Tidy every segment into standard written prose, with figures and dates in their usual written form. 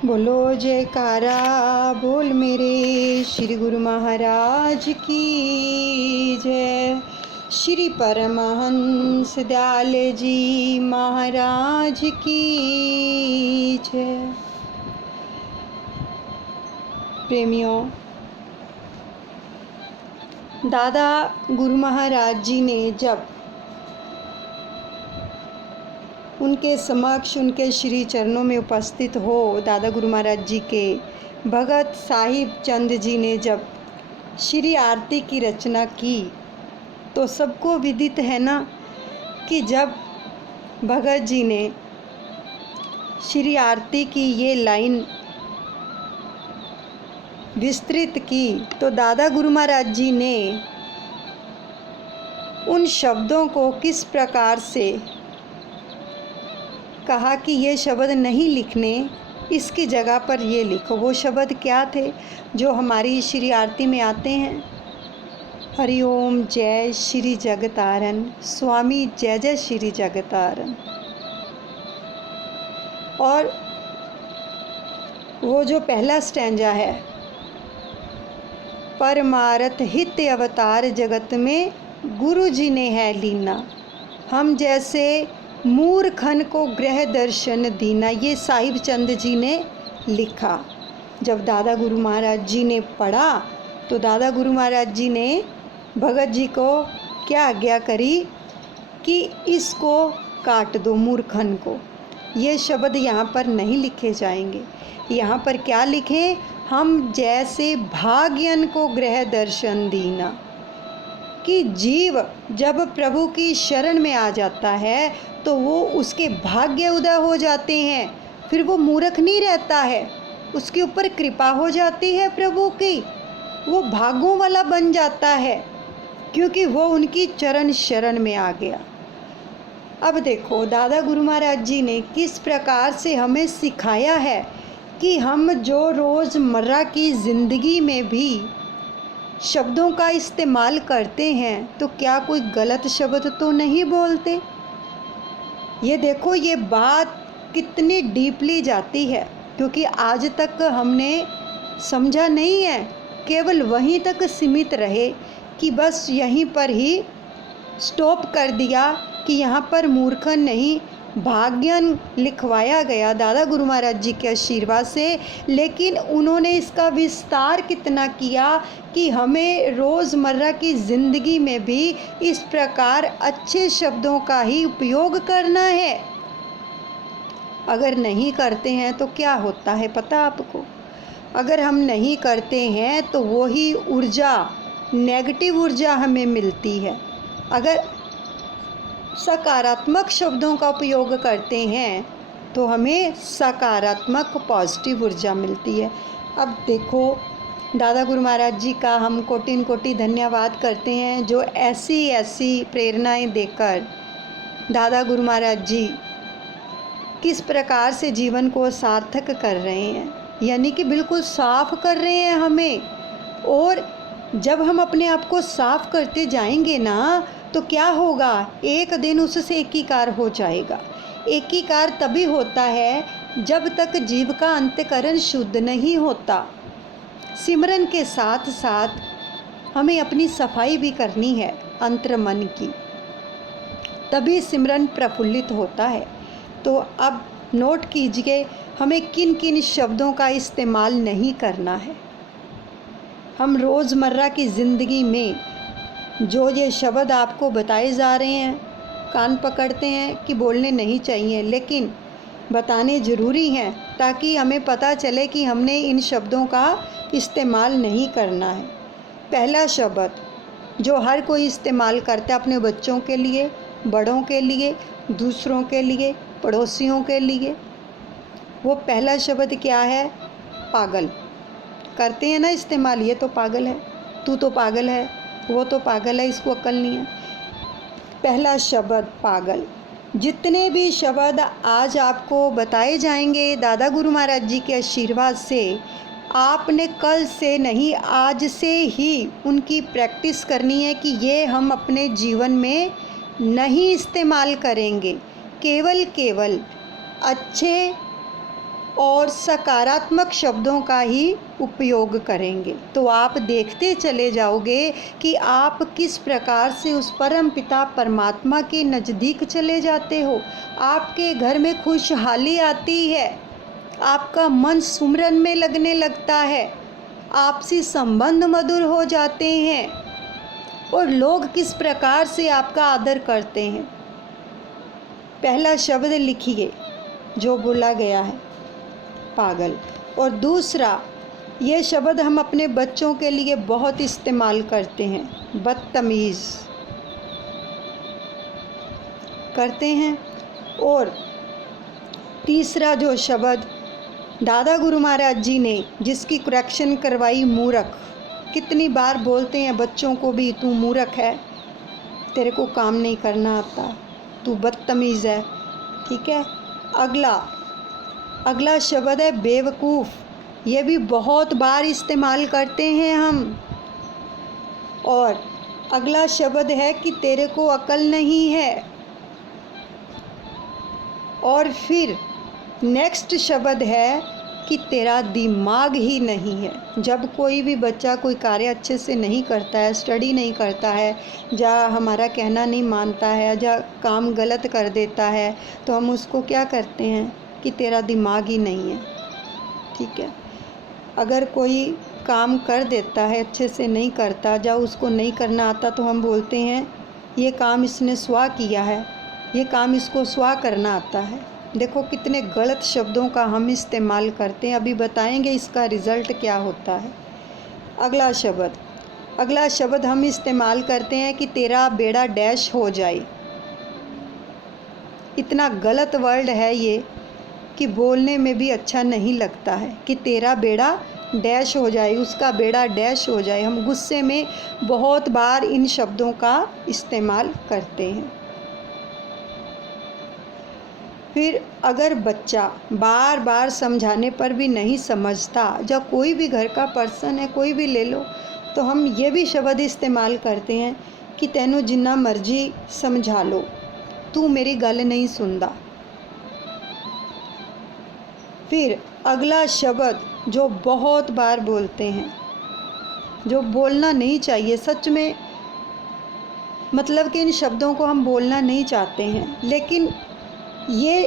बोलो जयकारा बोल मेरे श्री गुरु महाराज की जय। श्री परमहंस दयाल जी महाराज की जय। प्रेमियों, दादा गुरु महाराज जी ने जब उनके समक्ष उनके श्री चरणों में उपस्थित हो दादा गुरु महाराज जी के भगत साहिब चंद जी ने जब श्री आरती की रचना की तो सबको विदित है ना कि जब भगत जी ने श्री आरती की ये लाइन विस्तृत की तो दादा गुरु महाराज जी ने उन शब्दों को किस प्रकार से कहा कि ये शब्द नहीं लिखने, इसकी जगह पर ये लिखो। वो शब्द क्या थे जो हमारी श्री आरती में आते हैं? हरिओम जय श्री जगतारन, स्वामी जय जय श्री जगतारन। और वो जो पहला स्टैंजा है, परमारथ हित अवतार जगत में गुरु जी ने है लीना, हम जैसे मूर्खन को ग्रह दर्शन दीना, ये साहिब चंद जी ने लिखा। जब दादा गुरु महाराज जी ने पढ़ा तो दादा गुरु महाराज जी ने भगत जी को क्या आज्ञा करी कि इसको काट दो, मूर्खन को। ये शब्द यहाँ पर नहीं लिखे जाएंगे। यहाँ पर क्या लिखें? हम जैसे भाग्यन को ग्रह दर्शन दीना, कि जीव जब प्रभु की शरण में आ जाता है तो वो उसके भाग्य उदय हो जाते हैं, फिर वो मूर्ख नहीं रहता है, उसके ऊपर कृपा हो जाती है प्रभु की, वो भागों वाला बन जाता है क्योंकि वो उनकी चरण शरण में आ गया। अब देखो दादा गुरु महाराज जी ने किस प्रकार से हमें सिखाया है कि हम जो रोज़मर्रा की ज़िंदगी में भी शब्दों का इस्तेमाल करते हैं तो क्या कोई गलत शब्द तो नहीं बोलते। ये देखो, ये बात कितनी डीपली जाती है क्योंकि आज तक हमने समझा नहीं है, केवल वहीं तक सीमित रहे कि बस यहीं पर ही स्टॉप कर दिया कि यहाँ पर मूर्खन नहीं भाग्यन लिखवाया गया दादा गुरु महाराज जी के आशीर्वाद से। लेकिन उन्होंने इसका विस्तार कितना किया कि हमें रोज़मर्रा की ज़िंदगी में भी इस प्रकार अच्छे शब्दों का ही उपयोग करना है। अगर नहीं करते हैं तो क्या होता है पता आपको? अगर हम नहीं करते हैं तो वही ऊर्जा, नेगेटिव ऊर्जा हमें मिलती है। अगर सकारात्मक शब्दों का उपयोग करते हैं तो हमें सकारात्मक पॉजिटिव ऊर्जा मिलती है। अब देखो, दादा गुरु महाराज जी का हम कोटि कोटि धन्यवाद करते हैं जो ऐसी ऐसी प्रेरणाएं देकर दादा गुरु महाराज जी किस प्रकार से जीवन को सार्थक कर रहे हैं, यानी कि बिल्कुल साफ कर रहे हैं हमें। और जब हम अपने आप को साफ करते जाएंगे ना तो क्या होगा, एक दिन उससे एकीकार हो जाएगा। एकीकार तभी होता है जब तक जीव का अंतःकरण शुद्ध नहीं होता। सिमरन के साथ साथ हमें अपनी सफाई भी करनी है अंतर्मन की, तभी सिमरन प्रफुल्लित होता है। तो अब नोट कीजिए हमें किन किन शब्दों का इस्तेमाल नहीं करना है। हम रोज़मर्रा की ज़िंदगी में जो ये शब्द आपको बताए जा रहे हैं, कान पकड़ते हैं कि बोलने नहीं चाहिए, लेकिन बताने ज़रूरी हैं ताकि हमें पता चले कि हमने इन शब्दों का इस्तेमाल नहीं करना है। पहला शब्द जो हर कोई इस्तेमाल करता है अपने बच्चों के लिए, बड़ों के लिए, दूसरों के लिए, पड़ोसियों के लिए, वो पहला शब्द क्या है? पागल। करते हैं ना इस्तेमाल, ये तो पागल है, तू तो पागल है, वो तो पागल है, इसको अक्ल नहीं है। पहला शब्द पागल। जितने भी शब्द आज आपको बताए जाएंगे दादा गुरु महाराज जी के आशीर्वाद से, आपने कल से नहीं आज से ही उनकी प्रैक्टिस करनी है कि ये हम अपने जीवन में नहीं इस्तेमाल करेंगे। केवल अच्छे और सकारात्मक शब्दों का ही उपयोग करेंगे, तो आप देखते चले जाओगे कि आप किस प्रकार से उस परम पिता परमात्मा के नज़दीक चले जाते हो। आपके घर में खुशहाली आती है, आपका मन सुमरन में लगने लगता है, आपसी संबंध मधुर हो जाते हैं और लोग किस प्रकार से आपका आदर करते हैं। पहला शब्द लिखिए जो बोला गया है, पागल। और दूसरा, ये शब्द हम अपने बच्चों के लिए बहुत इस्तेमाल करते हैं, बदतमीज़ करते हैं। और तीसरा जो शब्द दादा गुरु महाराज जी ने जिसकी करेक्शन करवाई, मूर्ख। कितनी बार बोलते हैं बच्चों को भी, तू मूर्ख है, तेरे को काम नहीं करना आता, तू बदतमीज़ है। ठीक है। अगला शब्द है बेवकूफ़। ये भी बहुत बार इस्तेमाल करते हैं हम। और अगला शब्द है कि तेरे को अकल नहीं है। और फिर नेक्स्ट शब्द है कि तेरा दिमाग ही नहीं है। जब कोई भी बच्चा कोई कार्य अच्छे से नहीं करता है, स्टडी नहीं करता है, या हमारा कहना नहीं मानता है, या काम गलत कर देता है, तो हम उसको क्या करते हैं कि तेरा दिमाग ही नहीं है। ठीक है। अगर कोई काम कर देता है, अच्छे से नहीं करता, या उसको नहीं करना आता, तो हम बोलते हैं ये काम इसने स्वा किया है, ये काम इसको स्वा करना आता है। देखो कितने गलत शब्दों का हम इस्तेमाल करते हैं। अभी बताएंगे इसका रिज़ल्ट क्या होता है। अगला शब्द हम इस्तेमाल करते हैं कि तेरा बेड़ा डैश हो जाए। इतना गलत वर्ड है ये कि बोलने में भी अच्छा नहीं लगता है कि तेरा बेड़ा डैश हो जाए, उसका बेड़ा डैश हो जाए। हम गुस्से में बहुत बार इन शब्दों का इस्तेमाल करते हैं। फिर अगर बच्चा बार बार समझाने पर भी नहीं समझता, जब कोई भी घर का पर्सन है, कोई भी ले लो, तो हम ये भी शब्द इस्तेमाल करते हैं कि तैनू जिन्ना मर्जी समझा लो, तू मेरी गल नहीं सुनदा। फिर अगला शब्द जो बहुत बार बोलते हैं, जो बोलना नहीं चाहिए, सच में मतलब कि इन शब्दों को हम बोलना नहीं चाहते हैं, लेकिन ये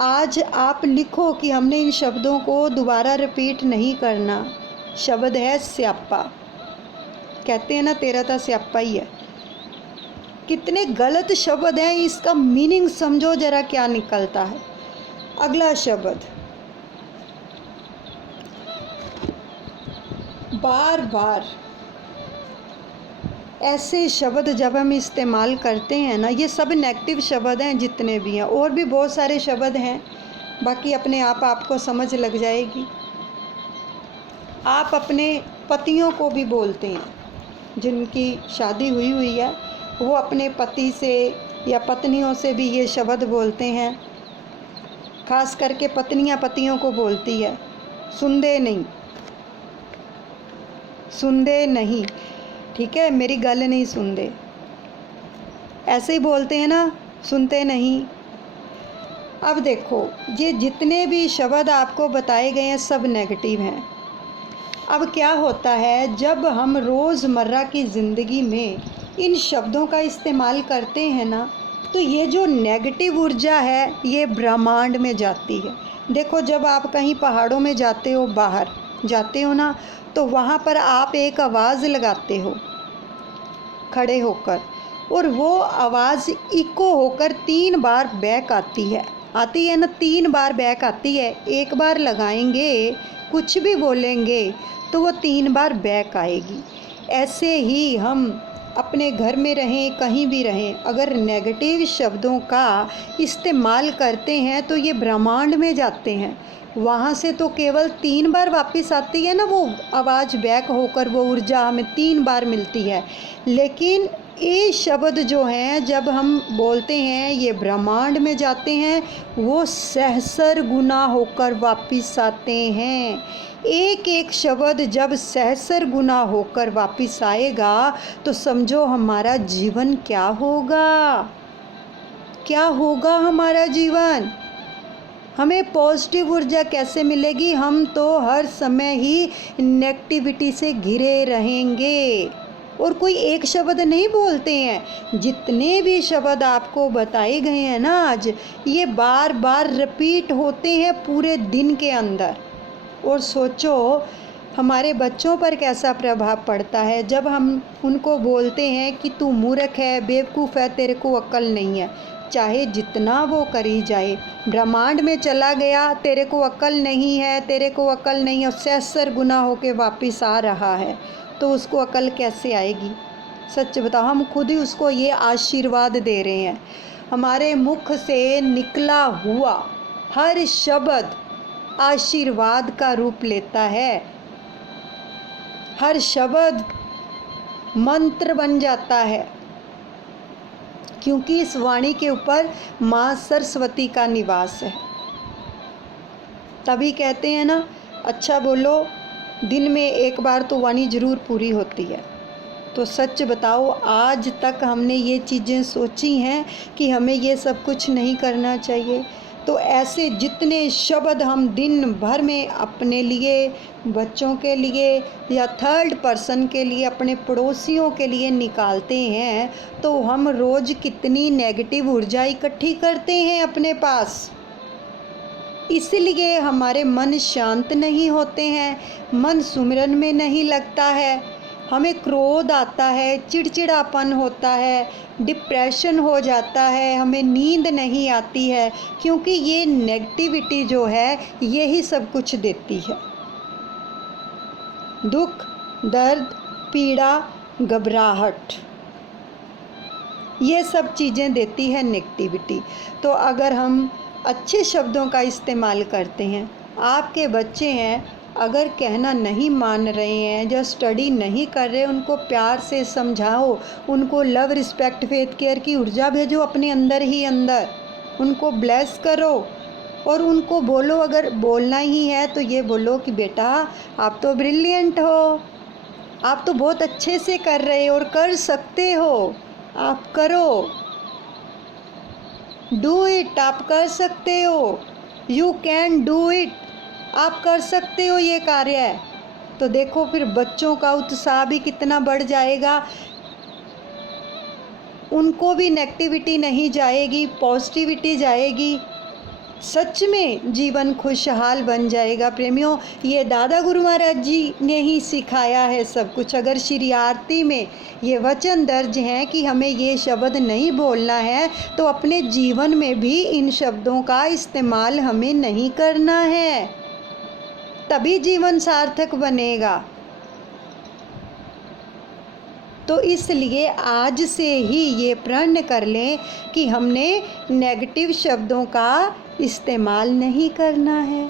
आज आप लिखो कि हमने इन शब्दों को दोबारा रिपीट नहीं करना। शब्द है स्यापा। कहते हैं ना, तेरा तो स्यापा ही है। कितने गलत शब्द हैं, इसका मीनिंग समझो ज़रा क्या निकलता है। अगला शब्द, बार बार ऐसे शब्द जब हम इस्तेमाल करते हैं ना, ये सब नेगेटिव शब्द हैं जितने भी हैं, और भी बहुत सारे शब्द हैं, बाकी अपने आप आपको समझ लग जाएगी। आप अपने पतियों को भी बोलते हैं, जिनकी शादी हुई है, वो अपने पति से या पत्नियों से भी ये शब्द बोलते हैं। खास करके पत्नियां पतियों को बोलती है, सुनदे नहीं, ठीक है, मेरी गल नहीं सुनते, ऐसे ही बोलते हैं ना, सुनते नहीं। अब देखो, ये जितने भी शब्द आपको बताए गए हैं सब नेगेटिव हैं। अब क्या होता है, जब हम रोज़मर्रा की ज़िंदगी में इन शब्दों का इस्तेमाल करते हैं ना, तो ये जो नेगेटिव ऊर्जा है ये ब्रह्मांड में जाती है। देखो, जब आप कहीं पहाड़ों में जाते हो, बाहर जाते हो ना, तो वहाँ पर आप एक आवाज़ लगाते हो खड़े होकर, और वो आवाज़ इको होकर 3 बार बैक आती है ना, 3 बार बैक आती है। एक बार लगाएंगे, कुछ भी बोलेंगे तो वो 3 बार बैक आएगी। ऐसे ही हम अपने घर में रहें, कहीं भी रहें, अगर नेगेटिव शब्दों का इस्तेमाल करते हैं तो ये ब्रह्मांड में जाते हैं, वहाँ से तो केवल 3 बार वापस आती है ना वो आवाज़ बैक होकर, वो ऊर्जा हमें 3 बार मिलती है। लेकिन ये शब्द जो हैं, जब हम बोलते हैं, ये ब्रह्मांड में जाते हैं, वो सहस्र गुना होकर वापस आते हैं। एक एक शब्द जब सहस्र गुना होकर वापस आएगा तो समझो हमारा जीवन क्या होगा, क्या होगा हमारा जीवन। हमें पॉजिटिव ऊर्जा कैसे मिलेगी? हम तो हर समय ही नेगेटिविटी से घिरे रहेंगे और कोई एक शब्द नहीं बोलते हैं। जितने भी शब्द आपको बताए गए हैं ना आज, ये बार बार रिपीट होते हैं पूरे दिन के अंदर। और सोचो हमारे बच्चों पर कैसा प्रभाव पड़ता है जब हम उनको बोलते हैं कि तू मूर्ख है, बेवकूफ़ है, तेरे को अक्ल नहीं है। चाहे जितना वो करी जाए, ब्रह्मांड में चला गया, तेरे को अक्ल नहीं है, तेरे को अक्ल नहीं है, सहस्र गुना होके वापस आ रहा है, तो उसको अक्ल कैसे आएगी? सच बताओ, हम खुद ही उसको ये आशीर्वाद दे रहे हैं। हमारे मुख से निकला हुआ हर शब्द आशीर्वाद का रूप लेता है। हर शब्द मंत्र बन जाता है, क्योंकि इस वाणी के ऊपर माँ सरस्वती का निवास है। तभी कहते हैं ना, अच्छा बोलो, दिन में एक बार तो वाणी ज़रूर पूरी होती है। तो सच बताओ, आज तक हमने ये चीज़ें सोची हैं कि हमें ये सब कुछ नहीं करना चाहिए? तो ऐसे जितने शब्द हम दिन भर में अपने लिए, बच्चों के लिए या थर्ड पर्सन के लिए, अपने पड़ोसियों के लिए निकालते हैं, तो हम रोज़ कितनी नेगेटिव ऊर्जा इकट्ठी करते हैं अपने पास। इसलिए हमारे मन शांत नहीं होते हैं, मन सुमिरन में नहीं लगता है, हमें क्रोध आता है, चिड़चिड़ापन होता है, डिप्रेशन हो जाता है, हमें नींद नहीं आती है, क्योंकि ये नेगेटिविटी जो है यही सब कुछ देती है। दुख, दर्द, पीड़ा, घबराहट, ये सब चीज़ें देती है नेगेटिविटी। तो अगर हम अच्छे शब्दों का इस्तेमाल करते हैं, आपके बच्चे हैं अगर कहना नहीं मान रहे हैं, जो स्टडी नहीं कर रहे, उनको प्यार से समझाओ, उनको लव, रिस्पेक्ट, फेथ, केयर की ऊर्जा भेजो अपने अंदर ही अंदर, उनको ब्लेस करो और उनको बोलो, अगर बोलना ही है तो ये बोलो कि बेटा आप तो ब्रिलियंट हो, आप तो बहुत अच्छे से कर रहे हो और कर सकते हो, आप करो, डू इट, आप कर सकते हो, यू कैन डू इट, आप कर सकते हो ये कार्य है। तो देखो फिर बच्चों का उत्साह भी कितना बढ़ जाएगा, उनको भी नेगेटिविटी नहीं जाएगी, पॉजिटिविटी जाएगी। सच में जीवन खुशहाल बन जाएगा। प्रेमियों, ये दादा गुरु महाराज जी ने ही सिखाया है सब कुछ। अगर श्री आरती में ये वचन दर्ज हैं कि हमें ये शब्द नहीं बोलना है, तो अपने जीवन में भी इन शब्दों का इस्तेमाल हमें नहीं करना है, तभी जीवन सार्थक बनेगा। तो इसलिए आज से ही ये प्रण कर लें कि हमने नेगेटिव शब्दों का इस्तेमाल नहीं करना है।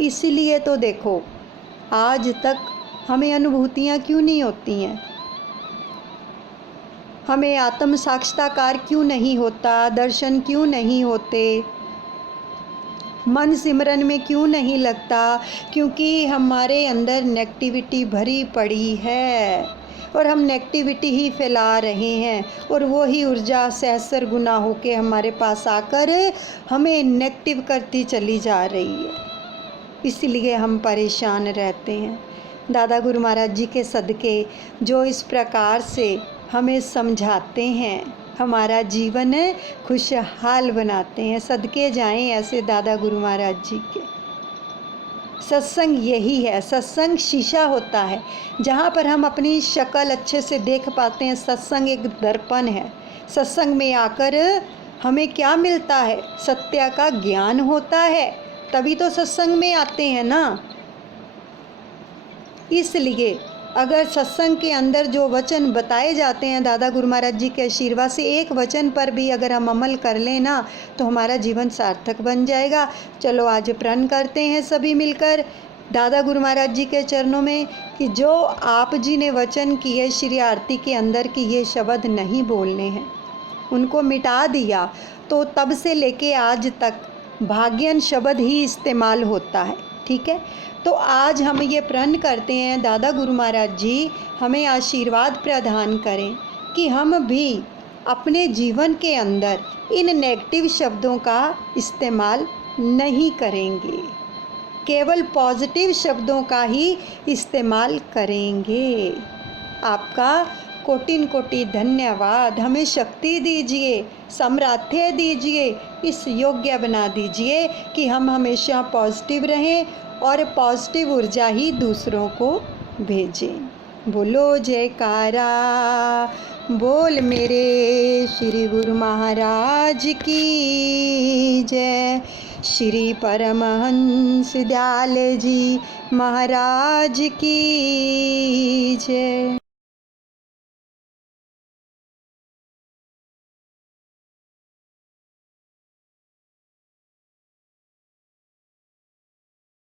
इसलिए तो देखो आज तक हमें अनुभूतियाँ क्यों नहीं होती हैं, हमें आत्म साक्षात्कार क्यों नहीं होता, दर्शन क्यों नहीं होते, मन सिमरन में क्यों नहीं लगता? क्योंकि हमारे अंदर नेगेटिविटी भरी पड़ी है और हम नेगेटिविटी ही फैला रहे हैं, और वो ही ऊर्जा सहस्र गुना होके हमारे पास आकर हमें नेगेटिव करती चली जा रही है। इसलिए हम परेशान रहते हैं। दादा गुरु महाराज जी के सदके जो इस प्रकार से हमें समझाते हैं, हमारा जीवन खुशहाल बनाते हैं। सदके जाएं ऐसे दादा गुरु महाराज जी के। सत्संग यही है, सत्संग शीशा होता है जहाँ पर हम अपनी शक्ल अच्छे से देख पाते हैं। सत्संग एक दर्पण है। सत्संग में आकर हमें क्या मिलता है? सत्य का ज्ञान होता है, तभी तो सत्संग में आते हैं ना। इसलिए अगर सत्संग के अंदर जो वचन बताए जाते हैं दादा गुरु महाराज जी के आशीर्वाद से, एक वचन पर भी अगर हम अमल कर लें ना, तो हमारा जीवन सार्थक बन जाएगा। चलो आज प्रण करते हैं सभी मिलकर दादा गुरु महाराज जी के चरणों में कि जो आप जी ने वचन किए श्री आरती के अंदर कि ये शब्द नहीं बोलने हैं, उनको मिटा दिया, तो तब से लेके आज तक भाग्यन शब्द ही इस्तेमाल होता है। ठीक है, तो आज हम ये प्रण करते हैं दादा गुरु महाराज जी हमें आशीर्वाद प्रदान करें कि हम भी अपने जीवन के अंदर इन नेगेटिव शब्दों का इस्तेमाल नहीं करेंगे, केवल पॉजिटिव शब्दों का ही इस्तेमाल करेंगे। आपका कोटिन कोटि धन्यवाद। हमें शक्ति दीजिए, सामर्थ्य दीजिए, इस योग्य बना दीजिए कि हम हमेशा पॉजिटिव रहें और पॉजिटिव ऊर्जा ही दूसरों को भेजें। बोलो जयकारा, बोल मेरे श्री गुरु महाराज की जय। श्री परमहंस दयाल जी महाराज की